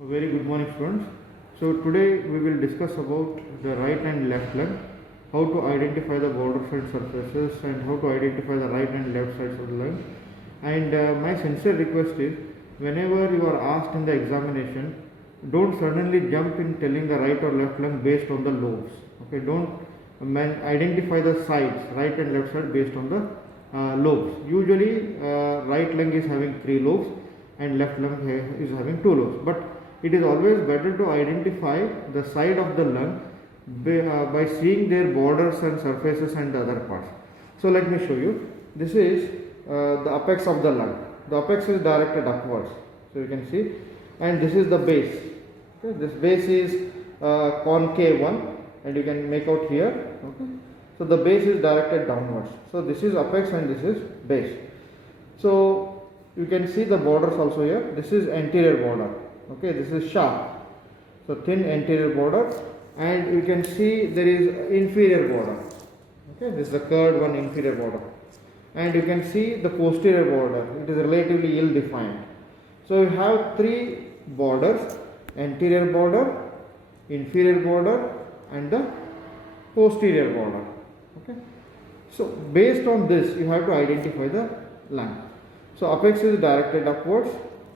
A very good morning, students. So today we will discuss about the right and left lung, how to identify the border side surfaces and how to identify the right and left sides of the lung. And my sincere request is, whenever you are asked in the examination, don't suddenly jump in telling the right or left lung based on the lobes. Okay, don't identify the sides, right and left side based on the lobes. Usually, right lung is having 3 lobes and left lung is having 2 lobes. But it is always better to identify the side of the lung by seeing their borders and surfaces and the other parts. So let me show you. This is the apex of the lung. The apex is directed upwards. So you can see, and this is the base. Okay. This base is concave one, and you can make out here. Okay. So the base is directed downwards. So this is apex and this is base. So you can see the borders also here. This is anterior border. Okay, this is sharp. So thin anterior border, and you can see there is inferior border. Okay, this is the curved one, inferior border, and you can see the posterior border. It is relatively ill defined. So you have 3 borders: anterior border, inferior border, and the posterior border. Okay. So based on this, you have to identify the lung. So apex is directed upwards,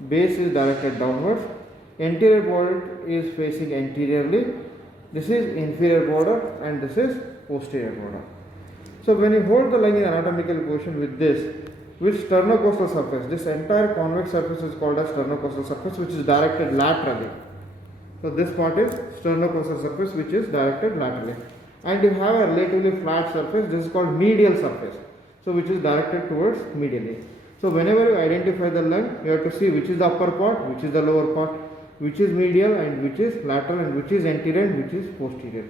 base is directed downwards, anterior border is facing anteriorly, this is inferior border, and this is posterior border. So when you hold the lung in anatomical position with this, with sternocostal surface, this entire convex surface is called as sternocostal surface, which is directed laterally. So this part is sternocostal surface, which is directed laterally. And you have a relatively flat surface, this is called medial surface, so which is directed towards medially. So whenever you identify the lung, you have to see which is the upper part, which is the lower part, which is medial and which is lateral, and which is anterior and which is posterior.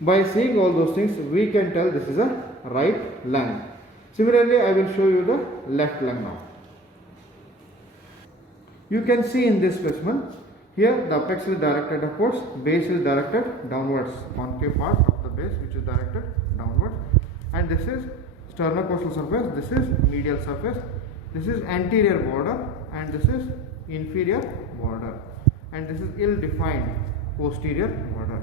By seeing all those things, we can tell this is a right lung. Similarly, I will show you the left lung now. You can see in this specimen, here the apex is directed upwards, base is directed downwards, concave part of the base which is directed downwards, and this is sternocostal surface, this is medial surface, this is anterior border, and this is inferior border, and this is ill defined posterior border.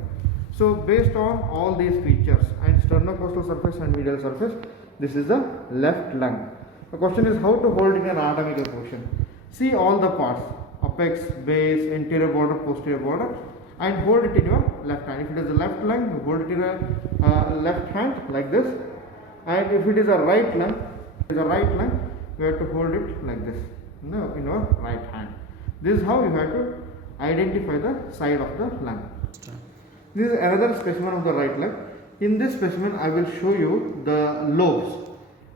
So based on all these features and sternocostal surface and medial surface, this is the left lung. The question is how to hold in an anatomical position. See all the parts: apex, base, anterior border, posterior border, and hold it in your left hand. If it is a left lung, you hold it in a left hand like this, and if it is a right lung, you have to hold it like this, in your right hand. This is how you have to identify the side of the lung. This is another specimen of the right lung. In this specimen, I will show you the lobes.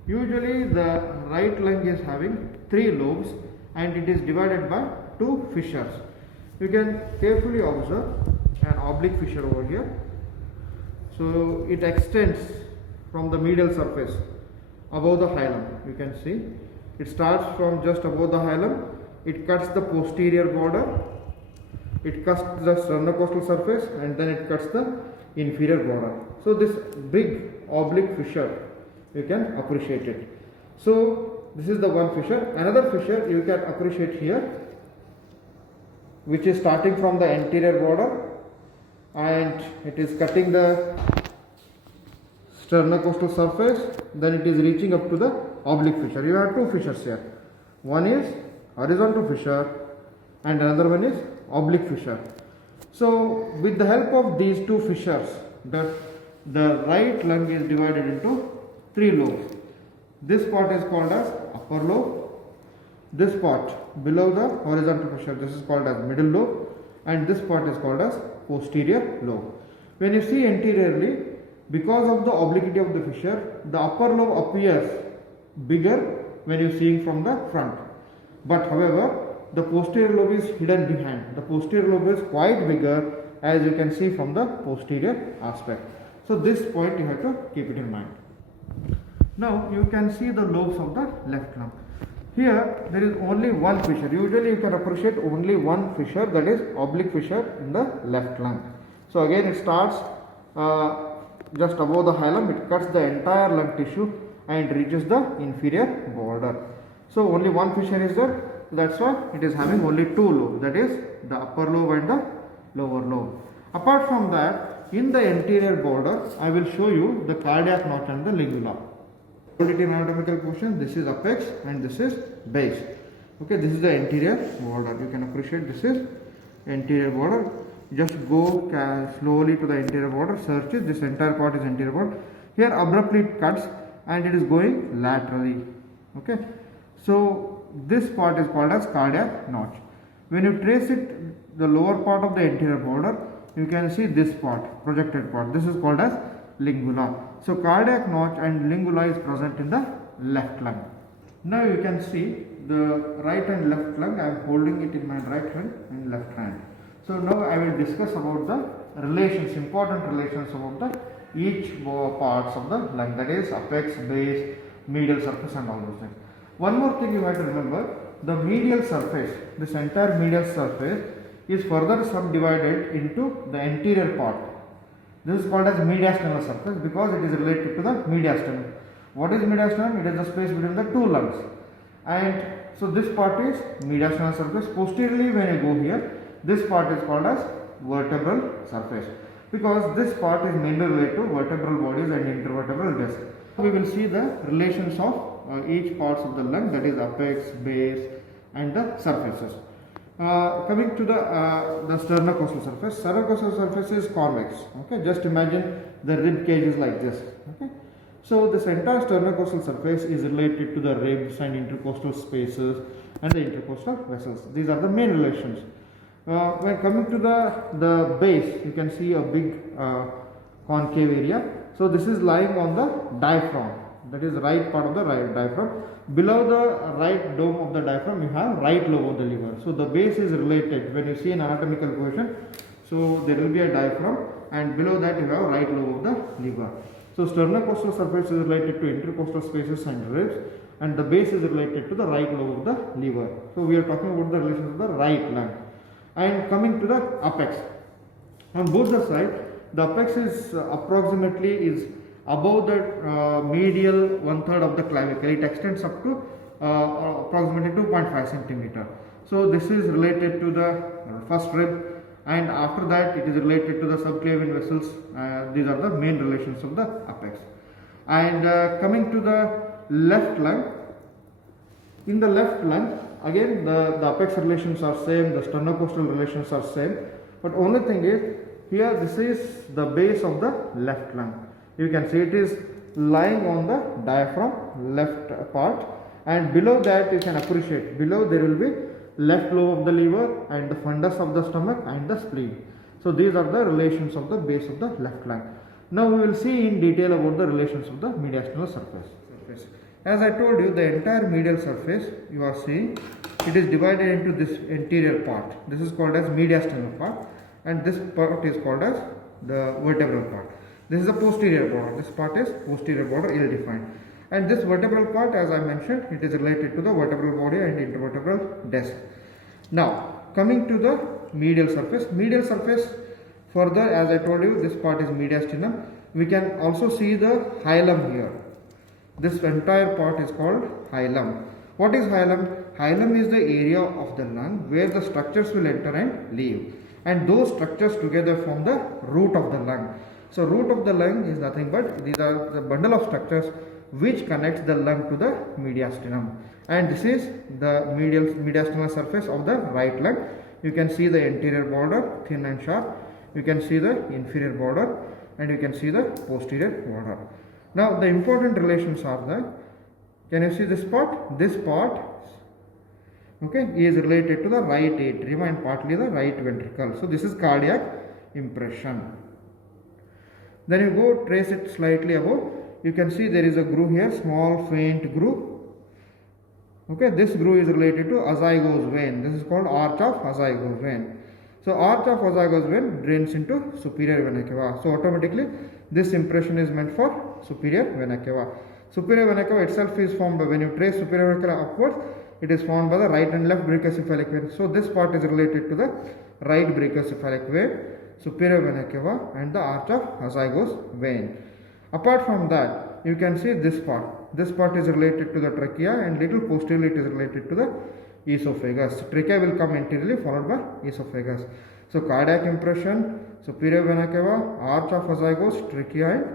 Usually the right lung is having 3 lobes, and it is divided by 2 fissures. You can carefully observe an oblique fissure over here. So it extends from the medial surface above the hilum. You can see it starts from just above the hilum. It cuts the posterior border, it cuts the sternocostal surface, and then it cuts the inferior border. So this big oblique fissure, you can appreciate it. So this is the one fissure. Another fissure you can appreciate here, which is starting from the anterior border, and it is cutting the sternocostal surface, then it is reaching up to the oblique fissure. You have 2 fissures here. One is horizontal fissure and another one is oblique fissure. So with the help of these 2 fissures, the right lung is divided into 3 lobes. This part is called as upper lobe, this part below the horizontal fissure, this is called as middle lobe, and this part is called as posterior lobe. When you see anteriorly, because of the obliquity of the fissure, the upper lobe appears bigger when you are seeing from the front. But however, the posterior lobe is hidden behind. The posterior lobe is quite bigger, as you can see from the posterior aspect. So this point you have to keep it in mind. Now you can see the lobes of the left lung. Here there is only one fissure. Usually you can appreciate only one fissure, that is oblique fissure in the left lung. So again it starts just above the hilum, it cuts the entire lung tissue and reaches the inferior border. So only one fissure is there. That's why it is having only two lobes, that is the upper lobe and the lower lobe. Apart from that, in the anterior border, I will show you the cardiac notch and the lingula. In anatomical position, this is apex and this is base. Okay, this is the anterior border. You can appreciate this is anterior border. Just go slowly to the anterior border, search it. This entire part is anterior border. Here abruptly it cuts and it is going laterally. Okay, so this part is called as cardiac notch. When you trace it, the lower part of the anterior border, you can see this part, projected part. This is called as lingula. So cardiac notch and lingula is present in the left lung. Now you can see the right and left lung. I am holding it in my right hand and left hand. So now I will discuss about the relations, important relations about the each parts of the lung, that is apex, base, medial surface and all those things. One more thing you have to remember, the medial surface, this entire medial surface is further subdivided into the anterior part. This is called as mediastinal surface because it is related to the mediastinum. What is mediastinum? It is the space between the two lungs. And so this part is mediastinal surface. Posteriorly, when you go here, this part is called as vertebral surface because this part is mainly related to vertebral bodies and intervertebral disc. We will see the relations of each parts of the lung, that is apex, base and the surfaces. Coming to the sternocostal surface. Sternocostal surface is convex. Okay, just imagine the rib cage is like this. Okay, so this entire sternocostal surface is related to the ribs and intercostal spaces and the intercostal vessels. These are the main relations. When coming to the base, you can see a big concave area. So this is lying on the diaphragm, that is right part of the right diaphragm. Below the right dome of the diaphragm, you have right lobe of the liver. So the base is related. When you see an anatomical position, so there will be a diaphragm, and below that you have right lobe of the liver. So sternocostal surface is related to intercostal spaces and ribs, and the base is related to the right lobe of the liver. So we are talking about the relations of the right lung. And coming to the apex, on both the sides, the apex is approximately is above the medial 1/3 of the clavicle. It extends up to approximately 2.5 centimeter. So this is related to the first rib, and after that it is related to the subclavian vessels. These are the main relations of the apex. And coming to the left lung, in the left lung again the apex relations are same, the sternocostal relations are same, but only thing is here this is the base of the left lung. You can see it is lying on the diaphragm, left part, and below that you can appreciate, below there will be left lobe of the liver and the fundus of the stomach and the spleen. So these are the relations of the base of the left lung. Now we will see in detail about the relations of the mediastinal surface. As I told you, the entire medial surface you are seeing, it is divided into this anterior part. This is called as mediastinal part, and this part is called as the vertebral part. This is the posterior border. This part is posterior border, ill defined. And this vertebral part, as I mentioned, it is related to the vertebral body and intervertebral disc. Now, coming to the medial surface. Medial surface, further, as I told you, this part is mediastinum. We can also see the hilum here. This entire part is called hilum. What is hilum? Hilum is the area of the lung where the structures will enter and leave. And those structures together form the root of the lung. So root of the lung is nothing but these are the bundle of structures which connects the lung to the mediastinum. And this is the mediastinal surface of the right lung. You can see the anterior border, thin and sharp. You can see the inferior border, and you can see the posterior border. Now the important relations are the, can you see this part? This part, okay, is related to the right atrium and partly the right ventricle. So this is cardiac impression. Then you go trace it slightly above. You can see there is a groove here, small faint groove. Okay, this groove is related to azygos vein. This is called arch of azygos vein. So arch of azygos vein drains into superior vena cava. So automatically this impression is meant for superior vena cava. Superior vena cava itself is formed by, when you trace superior vena cava upwards, it is formed by the right and left brachiocephalic vein. So this part is related to the right brachiocephalic vein, superior vena cava, and the arch of azygos vein. Apart from that, you can see this part. This part is related to the trachea, and little posteriorly it is related to the esophagus. Trachea will come anteriorly followed by esophagus. So cardiac impression, superior vena cava, arch of azygos, trachea and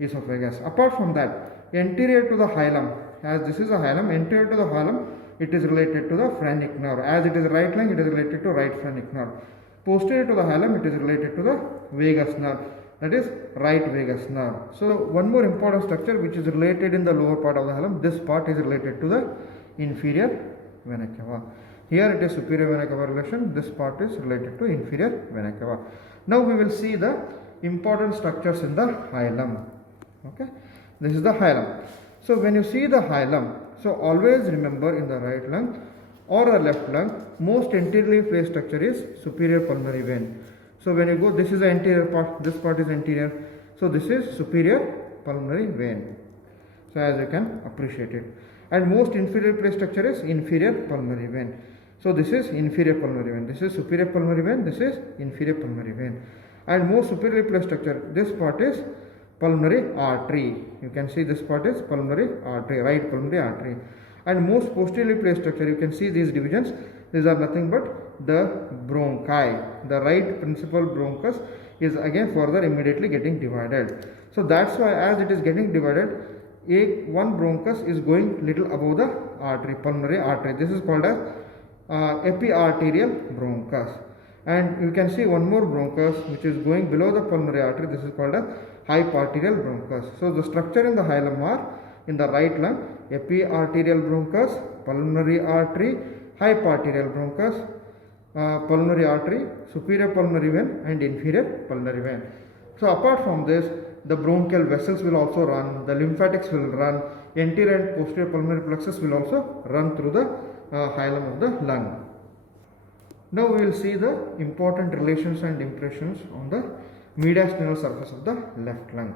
esophagus. Apart from that, anterior to the hilum, as this is a hilum, anterior to the hilum, it is related to the phrenic nerve. As it is right lung, it is related to right phrenic nerve. Posterior to the hilum, it is related to the vagus nerve, that is right vagus nerve. So one more important structure which is related in the lower part of the hilum, this part is related to the inferior vena cava. Here it is superior vena cava relation, this part is related to inferior vena cava. Now we will see the important structures in the hilum. Okay, this is the hilum. So when you see the hilum, so always remember in the right lung or a left lung, most anteriorly placed structure is superior pulmonary vein. So when you go, this is the anterior part, this part is anterior. So this is superior pulmonary vein. So as you can appreciate it. And most inferior placed structure is inferior pulmonary vein. So this is inferior pulmonary vein. This is superior pulmonary vein. This is inferior pulmonary vein. And most superiorly placed structure, this part is pulmonary artery. You can see this part is pulmonary artery, right pulmonary artery. And most posteriorly placed structure, you can see these divisions. These are nothing but the bronchi. The right principal bronchus is again further immediately getting divided. So that's why as it is getting divided, one bronchus is going little above the artery, pulmonary artery. This is called as epiarterial bronchus. And you can see one more bronchus which is going below the pulmonary artery. This is called as hyparterial bronchus. So the structure in the hilum are in the right lung, epiarterial bronchus, pulmonary artery, hyparterial bronchus, pulmonary artery, superior pulmonary vein and inferior pulmonary vein. So apart from this, the bronchial vessels will also run, the lymphatics will run, anterior and posterior pulmonary plexus will also run through the hilum of the lung. Now we will see the important relations and impressions on the mediastinal surface of the left lung.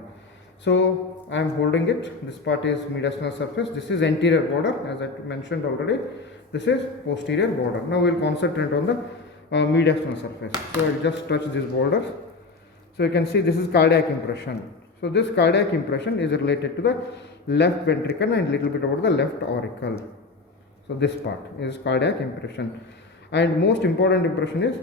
So I am holding it, this part is mediastinal surface, this is anterior border as I mentioned already, this is posterior border. Now we will concentrate on the mediastinal surface. So I will just touch these borders. So you can see this is cardiac impression. So this cardiac impression is related to the left ventricle and little bit about the left auricle. So this part is cardiac impression. And most important impression is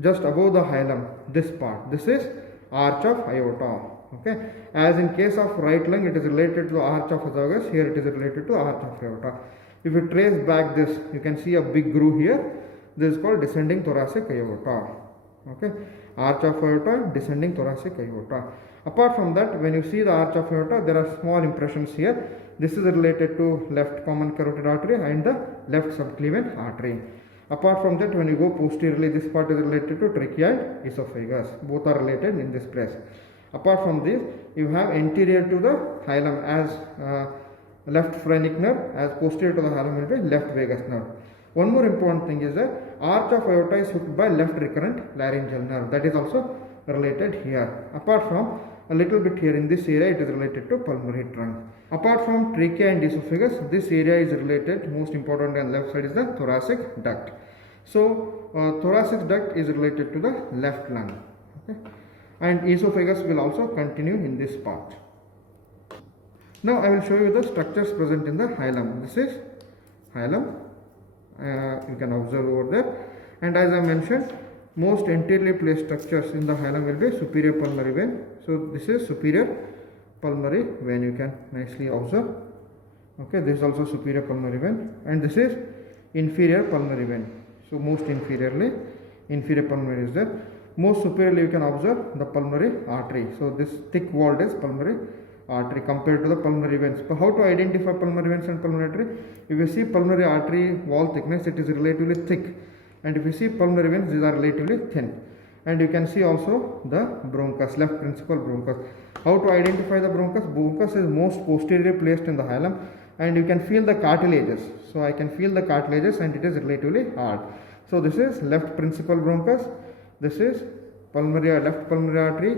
just above the hilum, this part. This is arch of aorta. Okay, as in case of right lung, it is related to the arch of esophagus. Here it is related to arch of aorta. If you trace back this, you can see a big groove here. This is called descending thoracic aorta. Okay, arch of aorta, descending thoracic aorta. Apart from that, when you see the arch of aorta, there are small impressions here. This is related to left common carotid artery and the left subclavian artery. Apart from that, when you go posteriorly, this part is related to trachea and esophagus. Both are related in this place. Apart from this, you have anterior to the hilum as left phrenic nerve, as posterior to the hilum will be left vagus nerve. One more important thing is that arch of aorta is hooked by left recurrent laryngeal nerve. That is also related here. Apart from a little bit here in this area, it is related to pulmonary trunk. Apart from trachea and esophagus, this area is related, most important on the left side is the thoracic duct. So thoracic duct is related to the left lung. Okay? And esophagus will also continue in this part. Now I will show you the structures present in the hilum. This is hilum. You can observe over there. And as I mentioned, most anteriorly placed structures in the hilum will be superior pulmonary vein. So this is superior pulmonary vein, you can nicely observe. Okay, this is also superior pulmonary vein, and this is inferior pulmonary vein. So most inferiorly, inferior pulmonary is there. Most superiorly you can observe the pulmonary artery. So this thick walled is pulmonary artery compared to the pulmonary veins. But how to identify pulmonary veins and pulmonary artery? If you see pulmonary artery wall thickness, it is relatively thick. And if you see pulmonary veins, these are relatively thin. And you can see also the bronchus, left principal bronchus. How to identify the bronchus? Bronchus is most posteriorly placed in the hilum, and you can feel the cartilages. So I can feel the cartilages and it is relatively hard. So this is left principal bronchus. This is pulmonary, left pulmonary artery.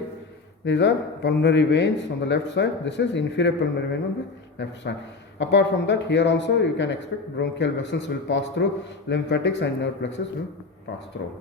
These are pulmonary veins on the left side. This is inferior pulmonary vein on the left side. Apart from that, here also you can expect bronchial vessels will pass through, lymphatics and nerve plexus will pass through.